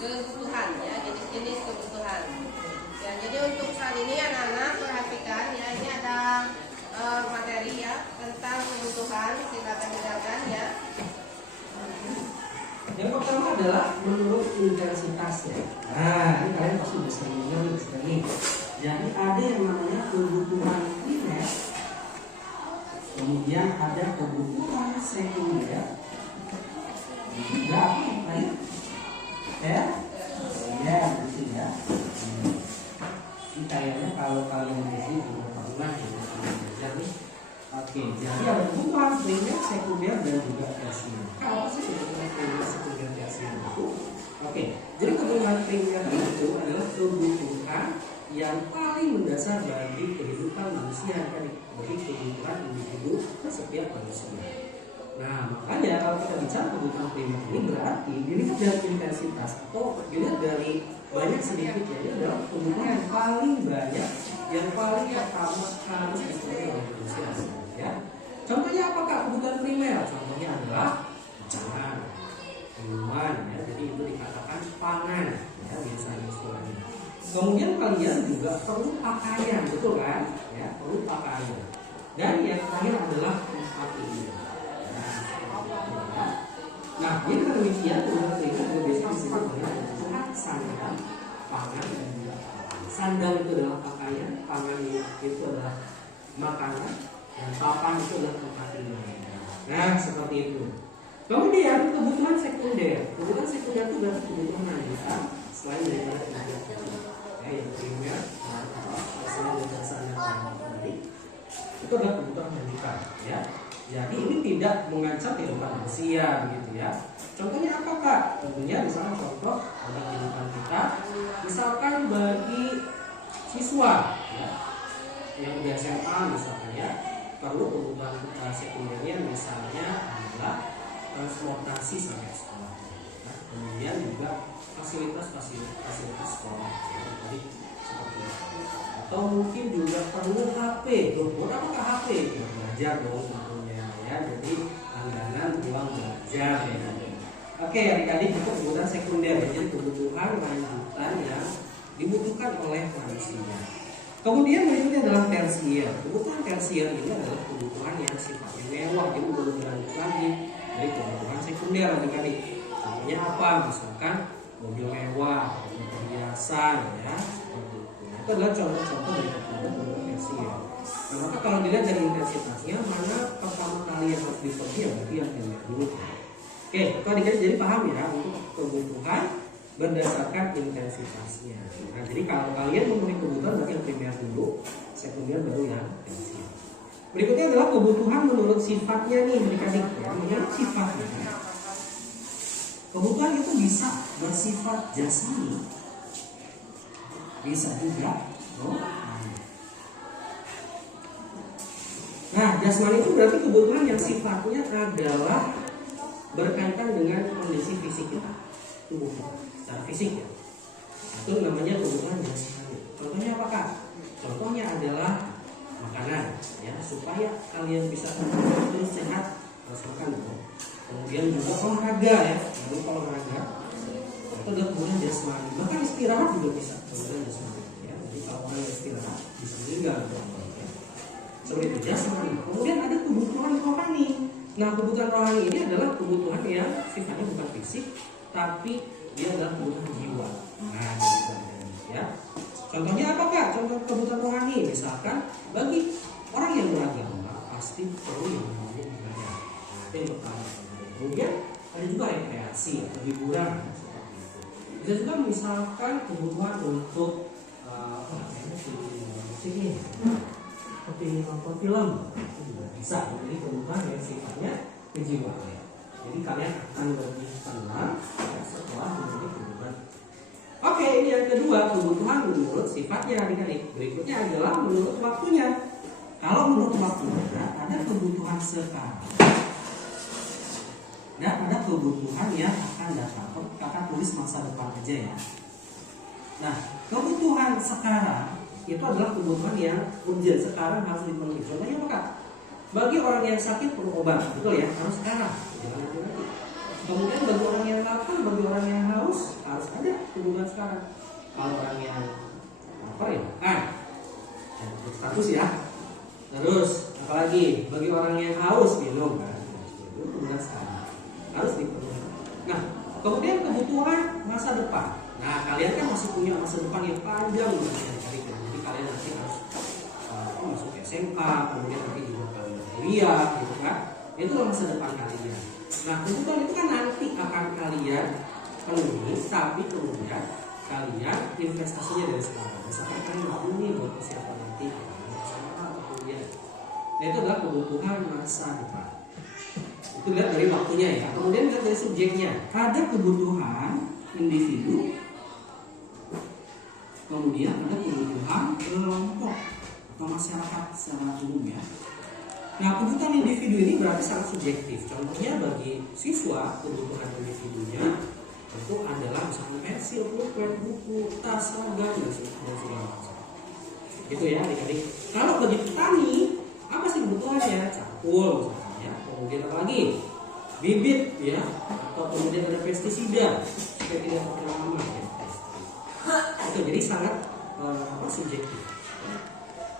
kebutuhan ya, jenis-jenis kebutuhan. Ya, jadi untuk saat ini anak-anak perhatikan ya, ini ada materi ya tentang kebutuhan, silakan dengarkan ya. Yang pertama adalah menurut intensitasnya. Nah, ini kalian pasti bisa mendengar nih. Jadi ada yang namanya kebutuhan primer, kemudian ada kebutuhan sekunder. Berapa kalian? Ya, gitu ya. Ini kayaknya kalau kalian di sini juga pernah belajar nih. Oke, jadi ada kebutuhan primer, sekunder dan juga tersier. Apa sih kebutuhan primer, sekunder, tersier itu? Oke, jadi kebutuhan primer itu adalah kebutuhan yang paling mendasar bagi kehidupan manusia, kan? Bagi kebutuhan individu setiap manusia. Nah, makanya kalau kita bicara kebutuhan primer ini berarti dilihat dari intensitas atau dilihat dari banyak sedikitnya, ini adalah kebutuhan yang paling banyak, yang paling pertama harus dipenuhi oleh manusia. Ya. Contohnya apakah kebutuhan primer? Contohnya adalah pangan, minuman, ya. Jadi itu dikatakan pangan, ya, biasanya istilahnya. Kemudian kalian juga perlu pakaian, betul kan? Ya, perlu pakaian. Dan yang terakhir adalah tempat tinggal. Nah, ini kan demikian kebutuhan primer juga biasanya disebut dengan kebutuhan sandang, pangan, dan juga papan. Sandang itu adalah pakaian, pangan itu adalah makanan, dan papan itu adalah tempat tinggal. Nah, seperti itu. Kemudian kebutuhan sekunder. Kebutuhan sekunder itu berarti kebutuhan lanjutan selain daripada kebutuhan primer. Ya, yang primer, selain daripada sandang, pangan, tadi itu adalah kebutuhan lanjutan. Ya. Jadi ini tidak mengancam kehidupan manusia, gitu ya. Contohnya apa Kak? Tentunya misalnya contoh dalam kehidupan kita, misalkan bagi siswa ya, yang udah SMA misalnya ya, perlu kebutuhan sekundernya misalnya adalah transportasi sampai sekolah. Nah, kemudian juga fasilitas sekolah. Jadi seperti itu. Atau mungkin juga perlu HP. Buat apakah HP? Buat belajar dong tentunya ya. Jadi langganan uang belajar ya. Oke, adik-adik itu kebutuhan sekunder, jadi kebutuhan lanjutan yang dibutuhkan oleh manusia. Kemudian berikutnya adalah tersier. Kebutuhan tersier ini adalah kebutuhan yang sifatnya mewah, jadi lebih berlanjut lagi dari kebutuhan sekunder, adik-adik. Contohnya apa? Misalkan mobil mewah, mobil perhiasan, ya. Itu adalah contoh-contoh dari kebutuhan tersier. Nah, maka kalau dilihat dari intensitasnya, mana pertama kali yang harus dipenuhi ya berarti yang primer dulu. Oke, kalau dikasih jadi paham ya untuk kebutuhan berdasarkan intensitasnya. Nah, jadi kalau kalian memenuhi kebutuhan berarti yang primer dulu, sekunder baru yang tersier. Berikutnya adalah kebutuhan menurut sifatnya nih, adik-adik ya. Menurut sifatnya, kebutuhan itu bisa bersifat jasmani, bisa juga rohani. Nah, jasmani itu berarti kebutuhan yang sifatnya adalah berkaitan dengan kondisi fisik kita, tubuh kita, secara fisik ya. Itu namanya kebutuhan jasmani. Contohnya apakah? Contohnya adalah makanan, ya, supaya kalian bisa terus sehat harus makan. Kemudian juga olahraga ya, lalu olahraga itu adalah kebutuhan jasmani. Bahkan istirahat juga bisa kebutuhan jasmani. Ya, jadi kalau orang istirahat bisa meninggal. Ya. Seperti itu jasmani. Kemudian ada kebutuhan rohani. Nah, kebutuhan rohani ini adalah kebutuhan yang sifatnya bukan fisik, tapi dia adalah kebutuhan jiwa. Nah, ya. Contohnya apa Kak? Contoh kebutuhan rohani, misalkan bagi orang yang beragama pasti perlu yang namanya ibadah. Itu yang pertama. Kemudian ada juga rekreasi atau hiburan seperti itu. Bisa juga misalkan kebutuhan untuk seperti nonton film itu juga bisa. Jadi kebutuhan yang sifatnya kejiwaan. Jadi kalian akan lebih tenang ya, setelah memiliki kebutuhan. Oke, ini yang kedua, kebutuhan menurut sifatnya adik-adik. Berikutnya adalah menurut waktunya. Kalau menurut waktunya ada kebutuhan sekarang dan ada kebutuhan yang akan datang. Kakak tulis masa depan aja ya. Nah, kebutuhan sekarang itu adalah kebutuhan yang urgent, sekarang harus dipenuhi. Contohnya apa Kak? Bagi orang yang sakit perlu obat, betul ya, harus sekarang. Jangan nanti. Kemudian bagi orang yang lapar, bagi orang yang haus harus ada kebutuhan sekarang. Kalau orang yang lapar ya makan, status ya. Terus apalagi bagi orang yang haus minum kan, itu kebutuhan sekarang harus dipenuhi. Nah, kemudian kebutuhan masa depan. Nah, kalian kan masih punya masa depan yang panjang nih, jadi kalian nanti harus masuk SMA, kemudian nanti juga kuliah, gitu kan? Itu masa depan kalian. Nah, kebutuhan itu kan nanti akan kalian penuhi, tapi kemudian kalian investasinya dari sekarang. Misalkan kalian mau nih buat persiapan nanti, SMA atau kuliah. Nah, itu adalah kebutuhan masa depan. Itu lihat dari waktunya ya. Kemudian lihat dari subjeknya. Ada kebutuhan individu, kemudian ada kebutuhan kelompok atau masyarakat secara umum ya. Nah, kebutuhan individu ini berarti sangat subjektif. Contohnya bagi siswa, kebutuhan individunya itu adalah misalnya pensil, pulpen, buku, tas, seragam, dan segala macam. Gitu ya adik-adik. Kalau bagi petani, apa sih kebutuhannya? Cangkul misalnya ya. Kemudian apa lagi? Bibit ya, atau kemudian ada pestisida supaya tidak terlalu ya. Itu jadi sangat subjektif.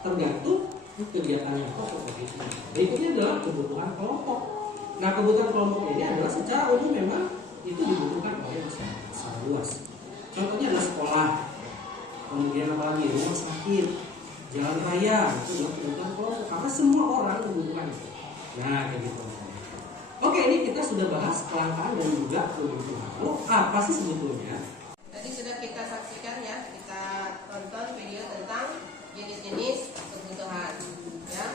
Tergantung kegiatannya kelompok. Berikutnya adalah kebutuhan kelompok. Nah, kebutuhan kelompok ini adalah secara umum memang itu dibutuhkan oleh masyarakat secara luas. Contohnya adalah sekolah, kemudian apalagi rumah sakit, jalan raya, itu adalah kebutuhan kelompok karena semua orang membutuhkan itu. Nah, kayak gitu. Oke, ini kita sudah bahas kelangkaan dan juga kebutuhan. Lalu apa sih sebetulnya? Tadi sudah kita saksikan ya, kita tonton video tentang jenis-jenis kebutuhan ya.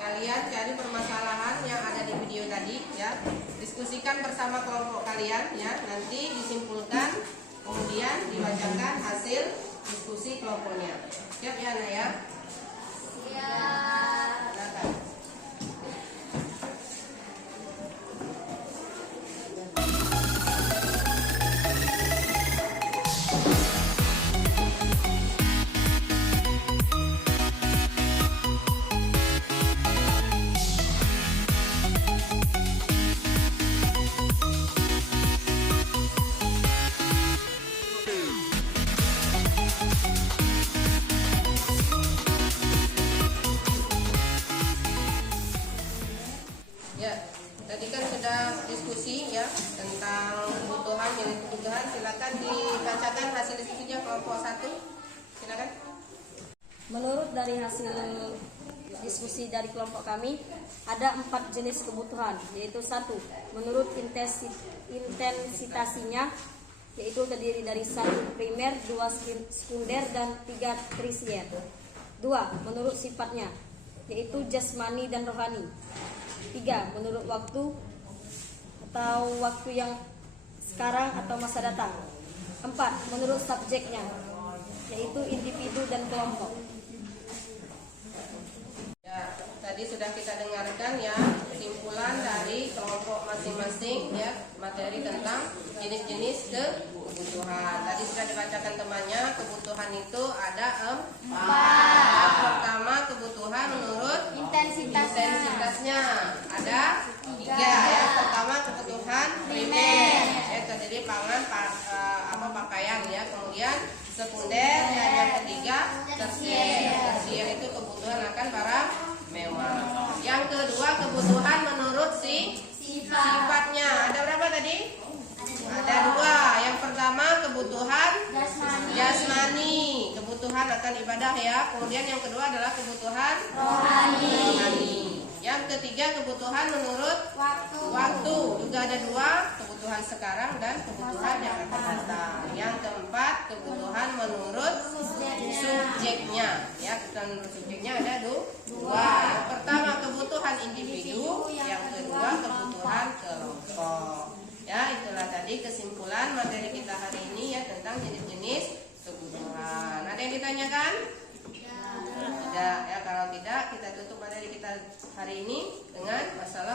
Kalian cari permasalahan yang ada di video tadi ya, diskusikan bersama kelompok kalian ya, nanti disimpulkan kemudian dibacakan hasil diskusi kelompoknya. Siap ya Ana ya? Siap. Silakan. Ya, tadi kan sudah diskusi ya tentang kebutuhan, jenis kebutuhan. Silakan dibacakan hasil diskusinya kelompok 1. Silakan. Menurut dari hasil diskusi dari kelompok kami, ada 4 jenis kebutuhan, yaitu 1. Menurut intensitasnya, yaitu terdiri dari 1 primer, 2 sekunder, dan 3 tersier. 2. Menurut sifatnya, yaitu jasmani dan rohani. 3. Menurut waktu atau waktu yang sekarang atau masa datang. 4. Menurut subjeknya, yaitu individu dan kelompok. Ya, tadi sudah kita dengarkan ya kesimpulan dari kelompok masing-masing ya, materi tentang jenis-jenis kebutuhan. Tadi sudah dibacakan temannya, kebutuhan itu ada 4. Yang pertama kebutuhan menurut intensitasnya ada 3. Yang pertama kebutuhan primer, ya terdiri pangan, pakaian ya. Kemudian sekunder, yang ketiga tersier. Tersier itu kebutuhan akan barang mewah. Yang kedua kebutuhan menurut sifatnya. Ada berapa tadi? Ada 2. Yang pertama kebutuhan jasmani, kebutuhan akan ibadah ya. Kemudian yang kedua adalah kebutuhan rohani. Yang ketiga kebutuhan menurut waktu. Juga ada 2, kebutuhan sekarang dan kebutuhan yang akan datang. Yang keempat kebutuhan menurut subjeknya ya. Kebutuhan menurut subjeknya ada 2. Yang pertama kebutuhan individu, yang kedua kebutuhan kelompok. Ya, itulah tadi kesimpulan materi kita hari ini ya tentang jenis-jenis kebutuhan. Ada yang ditanyakan? Tidak ya, kalau tidak kita tutup materi kita hari ini dengan masalah